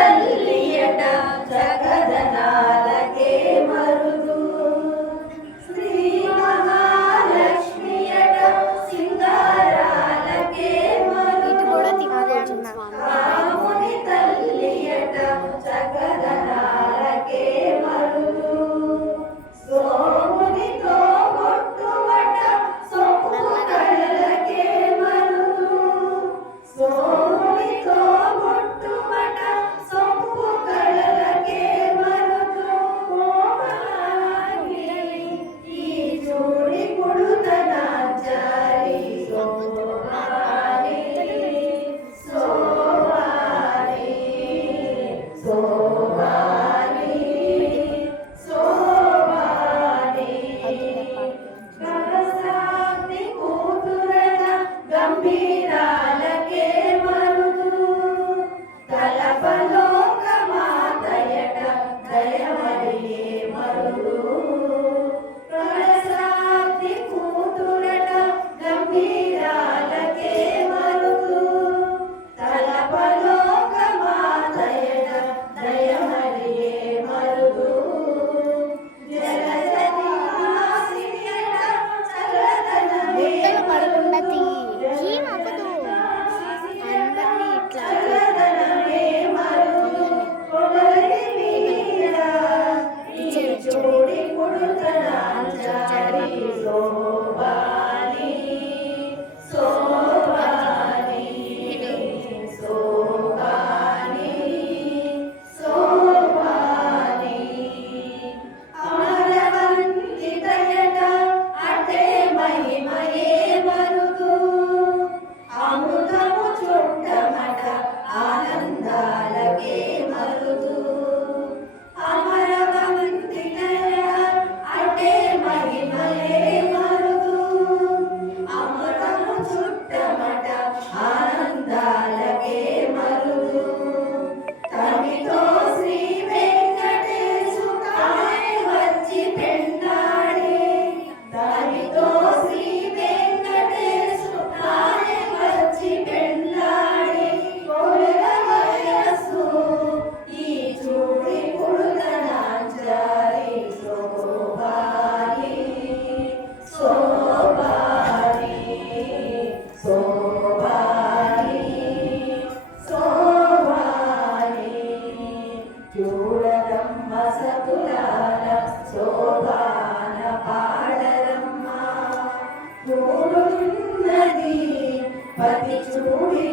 తల్లియట జగదనాలకే మరుదు ಭಯ ಬಲಿಗೆ ಮರುಳು జోడి కుడుతనాచారి Lord